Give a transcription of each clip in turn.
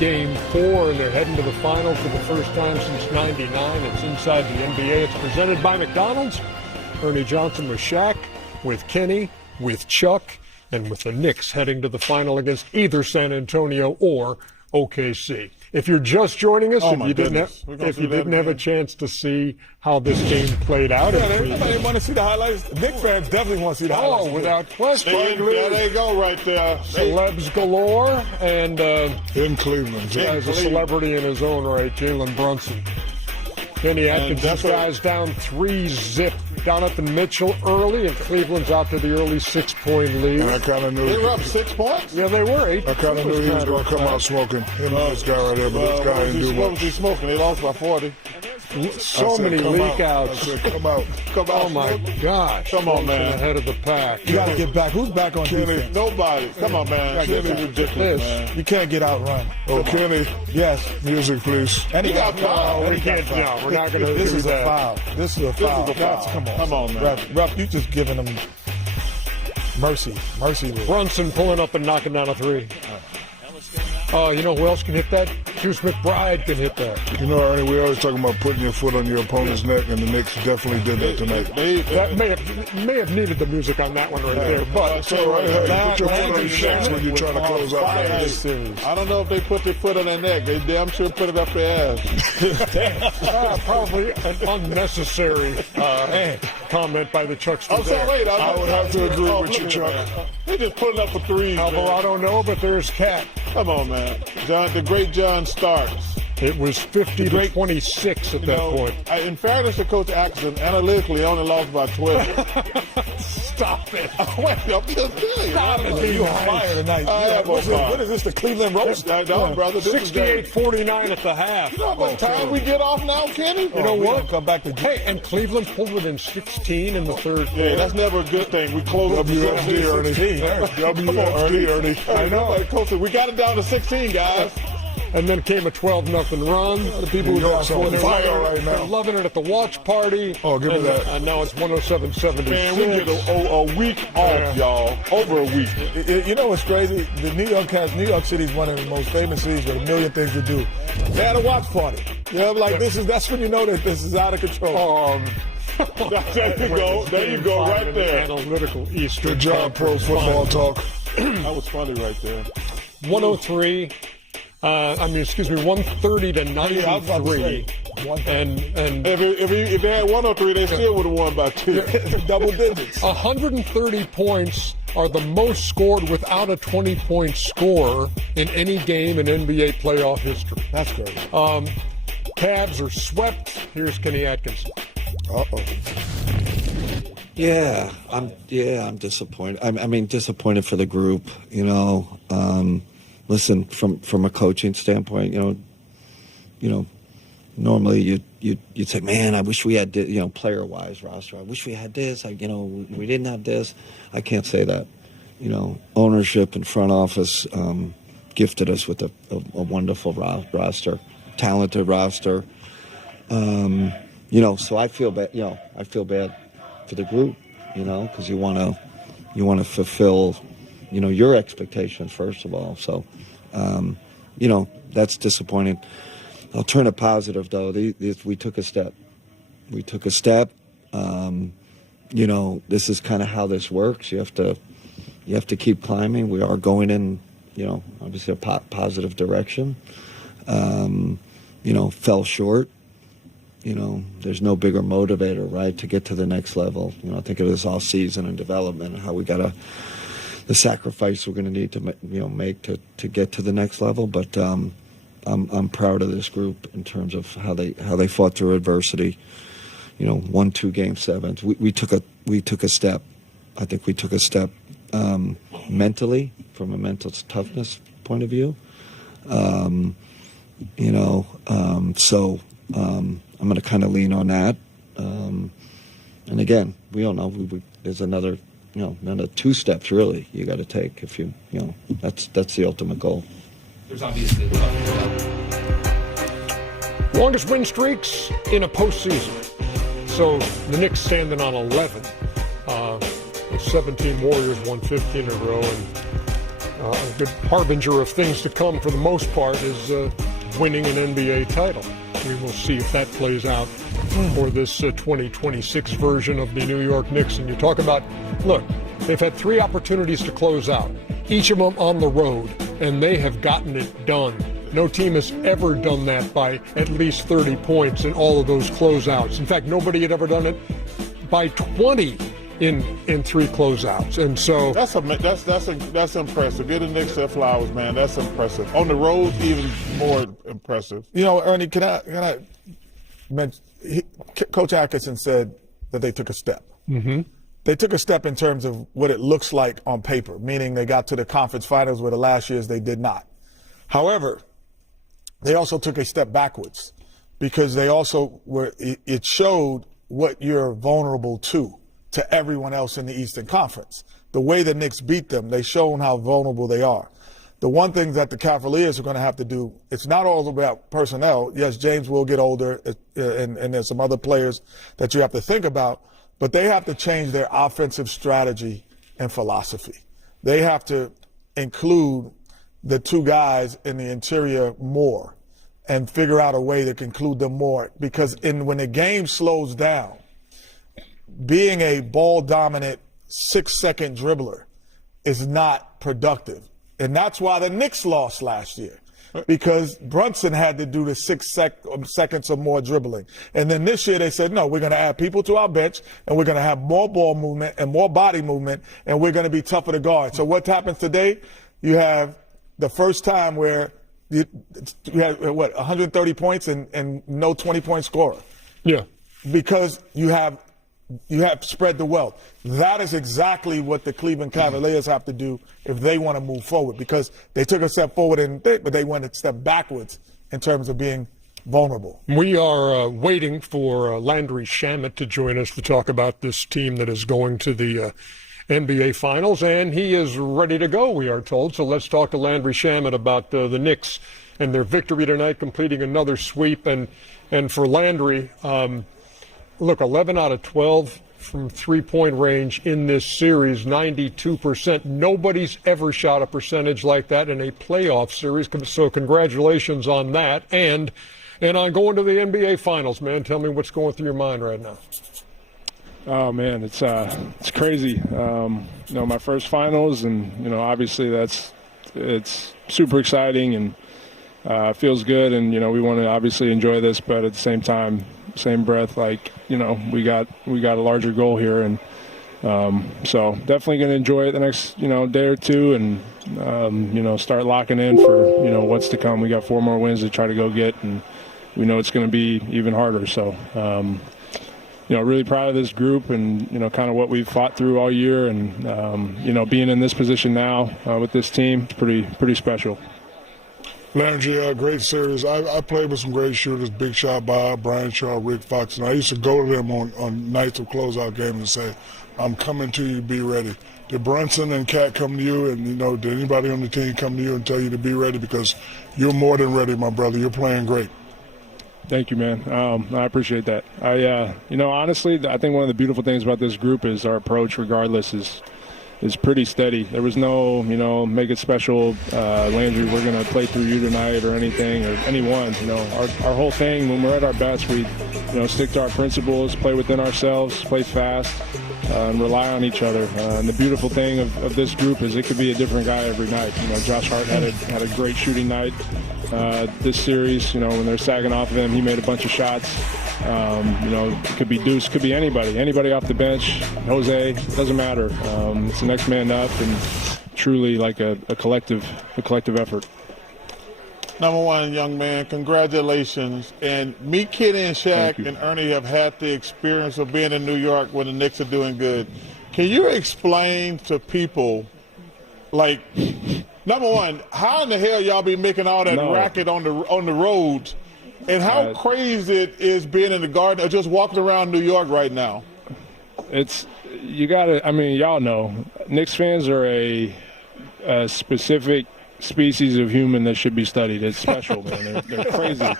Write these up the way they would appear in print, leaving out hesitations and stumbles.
Game 4, and they're heading to the final for the first time since '99. It's inside the NBA. It's presented by McDonald's. Ernie Johnson with Shaq, with Kenny, with Chuck, and with the Knicks heading to the final against either San Antonio or OKC. If you're just joining us, if you didn't have a chance to see how this game played out, everybody want to see the highlights. Knicks fans definitely want to see the highlights. Oh, without question. There they go right there. Celebs galore, and in Cleveland, as a celebrity in his own right, Jalen Brunson. Kenny Atkins, these guys down 3-0. Jonathan Mitchell early, and Cleveland's out to the early 6-point lead. And I kind of knew they were up 6 points. Yeah, they were. I kind of knew he was going to come out smoking. Him and this guy right there, but this guy didn't do much. He's smoking. They lost by 40. So many leak outs. I said, come out. Oh, my gosh. Come on, man. Ahead of the pack. You got to get back. Who's back on defense? Nobody. Come on, man. Kenny, ridiculous, man. You can't get outrun. Oh, Kenny. Yes. Music, please. And he got fouled. We can't. No, we're not going to do that. This is a foul. This is a foul. Come on, man. Ref, you just giving them mercy. Mercy. Brunson pulling up and knocking down a three. You know who else can hit that? Hughes McBride can hit that. You know, Ernie, we always talking about putting your foot on your opponent's neck, and the Knicks definitely did that tonight. That may have needed the music on that one right there, but it's all right. Hey, put your foot on your chest when you're trying to close out this series. I don't know if they put their foot on their neck. They damn sure put it up their ass. Probably an unnecessary comment by the Chuckster. I'm sorry, I would have to agree with you, Chuck. They just putting up for threes. Alvarado, no, but there's Cat. Come on, man. The great John Starks. It was 50-26 at that point. In fairness to Coach Atkinson, analytically, only lost by 12. Stop it. I'm just kidding. Stop it. You're on fire tonight. What is this, the Cleveland roast? No, brother. 68-49 at the half. You know how much time we get off now, Kenny? You know what? Come back to and Cleveland pulled it in 16 in the third quarter. Yeah, that's never a good thing. We close WFD, Ernie. WFD, Ernie. I know. Coach, we got it down to 16, guys. And then came a 12-0 run. The people who are on fire right now. Loving it at the watch party. Oh, give me that. And now it's 107-76. Man, we get a week off, y'all. Over a week. You know what's crazy? The New York City is one of the most famous cities with a million things to do. They had a watch party. You know, that's when you know that this is out of control. There you go, right there. Analytical East. Good job, pro football talk. That was funny right there. 103. 130 to 93. And if they had 103, they still would have won by 2. Double digits. 130 points are the most scored without a 20-point score in any game in NBA playoff history. That's great. Cavs are swept. Here's Kenny Atkinson. Uh-oh. Yeah, I'm disappointed. I mean, disappointed for the group. You know, listen, from a coaching standpoint, you know, normally you'd say, man, I wish we had, player-wise roster. I wish we had this. We didn't have this. I can't say that. You know, ownership and front office gifted us with a wonderful roster, talented roster. So I feel bad. I feel bad for the group. Because you want to fulfill, your expectations first of all. So, that's disappointing. I'll turn it positive though. We took a step. This is kind of how this works. You have to keep climbing. We are going in, obviously a positive direction. Fell short. There's no bigger motivator, right, to get to the next level. I think of this all season and development and how we the sacrifice we're going to need to, make to get to the next level. But I'm proud of this group in terms of how they fought through adversity. 1-2 game sevens. We took a step. I think we took a step mentally from a mental toughness point of view. So. I'm going to kind of lean on that. And again, we all know there's another 2 steps really you got to take if that's the ultimate goal. There's obviously longest win streaks in a postseason. So the Knicks standing on 11. The 17 Warriors won 15 in a row, a good harbinger of things to come for the most part is winning an NBA title. We will see if that plays out for this 2026 version of the New York Knicks. And you talk about, look, they've had 3 opportunities to close out, each of them on the road, and they have gotten it done. No team has ever done that by at least 30 points in all of those closeouts. In fact, nobody had ever done it by 20 in 3 closeouts. And so that's impressive. Give the Knicks their flowers, man. That's impressive. On the road, even more impressive. You know, Ernie, can I mention? Coach Atkinson said that they took a step. Mm-hmm. They took a step in terms of what it looks like on paper, meaning they got to the conference finals where the last years they did not. However, they also took a step backwards because they also were. It showed what you're vulnerable to everyone else in the Eastern Conference. The way the Knicks beat them, they shown how vulnerable they are. The one thing that the Cavaliers are going to have to do, it's not all about personnel. Yes, James will get older, and there's some other players that you have to think about, but they have to change their offensive strategy and philosophy. They have to include the 2 guys in the interior more and figure out a way to include them more, because when the game slows down, being a ball-dominant 6-second dribbler is not productive. And that's why the Knicks lost last year, because Brunson had to do the 6 seconds or more dribbling. And then this year they said, no, we're going to add people to our bench, and we're going to have more ball movement and more body movement, and we're going to be tougher to guard. So what happens today? You have the first time where you had, 130 points and no 20-point scorer. Yeah. Because you have spread the wealth. That is exactly what the Cleveland Cavaliers have to do if they want to move forward, because they took a step forward, but they went a step backwards in terms of being vulnerable. We are waiting for Landry Shamet to join us to talk about this team that is going to the NBA Finals, and he is ready to go, we are told. So let's talk to Landry Shamet about the Knicks and their victory tonight, completing another sweep. And for Landry, look, 11 out of 12 from three-point range in this series, 92%. Nobody's ever shot a percentage like that in a playoff series, so congratulations on that. And on going to the NBA Finals, man, tell me what's going through your mind right now. Oh man, it's crazy. My first finals, and obviously it's super exciting and feels good, and we want to obviously enjoy this, but at the same time, same breath, like we got a larger goal here, and so definitely going to enjoy it the next day or two, and start locking in for what's to come. We got 4 more wins to try to go get, and we know it's going to be even harder. So. Really proud of this group and, kind of what we've fought through all year, and, being in this position now with this team, pretty special. Landry, great series. I played with some great shooters, Big Shot Bob, Brian Shaw, Rick Fox, and I used to go to them on nights of closeout games and say, I'm coming to you to be ready. Did Brunson and Cat come to you, and, did anybody on the team come to you and tell you to be ready? Because you're more than ready, my brother. You're playing great. Thank you, man. I appreciate that. Honestly, I think one of the beautiful things about this group is our approach, regardless, is pretty steady. There was no, make it special, Landry, we're going to play through you tonight or anything, or anyone. Our whole thing, when we're at our best, we, stick to our principles, play within ourselves, play fast, and rely on each other. And the beautiful thing of this group is it could be a different guy every night. Josh Hart had a great shooting night. This series, when they're sagging off of him, he made a bunch of shots. It could be Deuce, could be anybody off the bench. Jose, doesn't matter. It's the next man up, and truly like a collective effort. Number one, young man, congratulations. And me, Kenny, and Shaq and Ernie have had the experience of being in New York when the Knicks are doing good. Can you explain to people, like, number one, how in the hell y'all be making all that racket on the roads, and how crazy it is being in the Garden or just walking around New York right now? Y'all know, Knicks fans are a specific species of human that should be studied. It's special, man. They're crazy.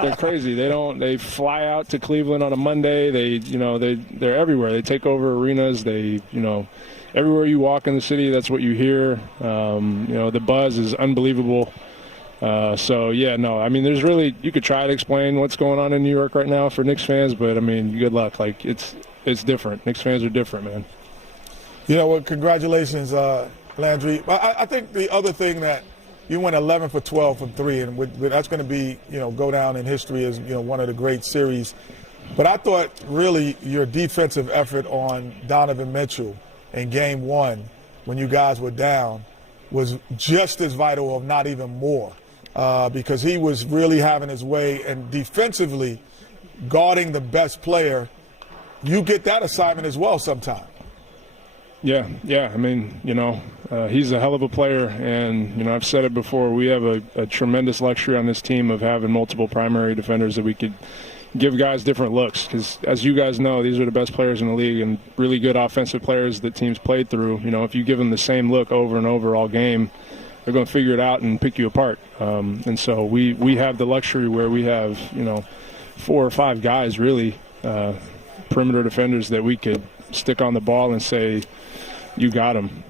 They're crazy. They fly out to Cleveland on a Monday. They're everywhere. They take over arenas. They, everywhere you walk in the city, that's what you hear. The buzz is unbelievable. So, yeah, no, I mean, there's really – you could try to explain what's going on in New York right now for Knicks fans, but, I mean, good luck. Like, it's different. Knicks fans are different, man. You know what? Congratulations, Landry. I think the other thing that you went 11 for 12 from 3, and that's going to be, go down in history as, one of the great series. But I thought really your defensive effort on Donovan Mitchell in Game 1 when you guys were down was just as vital, if not even more. Because he was really having his way, and defensively guarding the best player, you get that assignment as well sometimes. Yeah. I mean, he's a hell of a player, and, I've said it before, we have a tremendous luxury on this team of having multiple primary defenders that we could give guys different looks, because as you guys know, these are the best players in the league and really good offensive players that teams played through. If you give them the same look over and over all game, they're going to figure it out and pick you apart. And so we have the luxury where we have, 4 or 5 guys really, perimeter defenders that we could stick on the ball and say, you got them.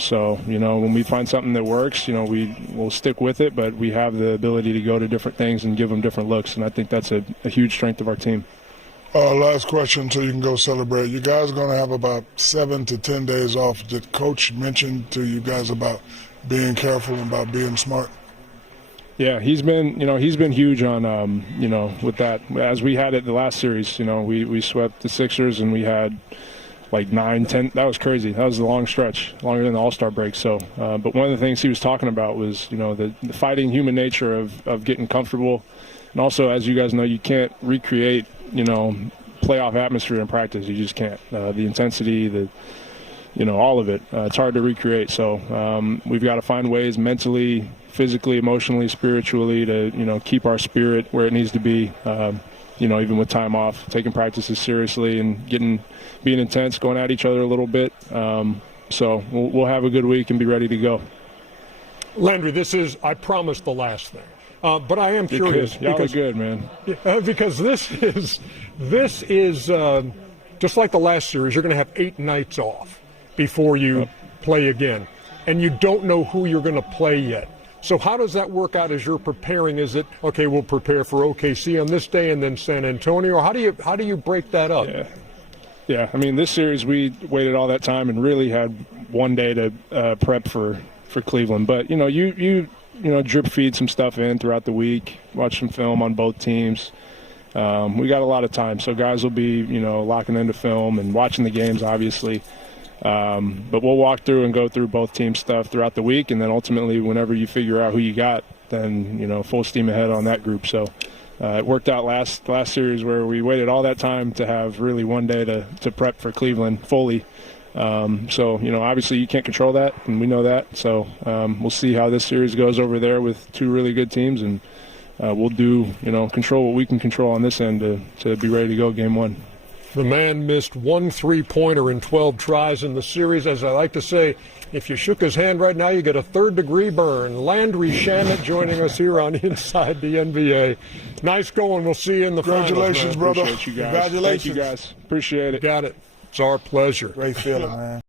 So, when we find something that works, we'll stick with it, but we have the ability to go to different things and give them different looks. And I think that's a huge strength of our team. Last question so you can go celebrate. You guys are going to have about 7 to 10 days off. Did Coach mention to you guys about being careful and about being smart? Yeah, he's been huge on, with that. As we had it the last series, we swept the Sixers and we had like 9, 10. That was crazy. That was a long stretch, longer than the All-Star break. So, but one of the things he was talking about was, the fighting human nature of getting comfortable. And also, as you guys know, you can't recreate, playoff atmosphere in practice. You just can't. The intensity, all of it. It's hard to recreate. So we've got to find ways mentally, physically, emotionally, spiritually to, keep our spirit where it needs to be, even with time off, taking practices seriously and being intense, going at each other a little bit. So we'll have a good week and be ready to go. Landry, this is, I promise, the last thing. But I am curious. Y'all are good, man. Because this is just like the last series, you're going to have 8 nights off before you play again. And you don't know who you're going to play yet. So how does that work out as you're preparing? Is it, okay, we'll prepare for OKC on this day and then San Antonio? How do you break that up? Yeah. I mean, this series we waited all that time and really had one day to prep for Cleveland. But, you drip feed some stuff in throughout the week, watch some film on both teams. We got a lot of time, so guys will be, locking into film and watching the games, obviously. But we'll walk through and go through both team stuff throughout the week, and then ultimately whenever you figure out who you got, then, full steam ahead on that group. So it worked out last series where we waited all that time to have really one day to prep for Cleveland fully. So, obviously you can't control that, and we know that. So we'll see how this series goes over there with 2 really good teams, and we'll do, control what we can control on this end to be ready to go Game 1. The man missed 1 3-pointer in 12 tries in the series. As I like to say, if you shook his hand right now, you get a 3rd-degree burn. Landry Shamet joining us here on Inside the NBA. Nice going. We'll see you in the Congratulations, finals, brother. Appreciate you guys. Congratulations. Thank you, guys. Appreciate it. Got it. It's our pleasure. Great feeling, man.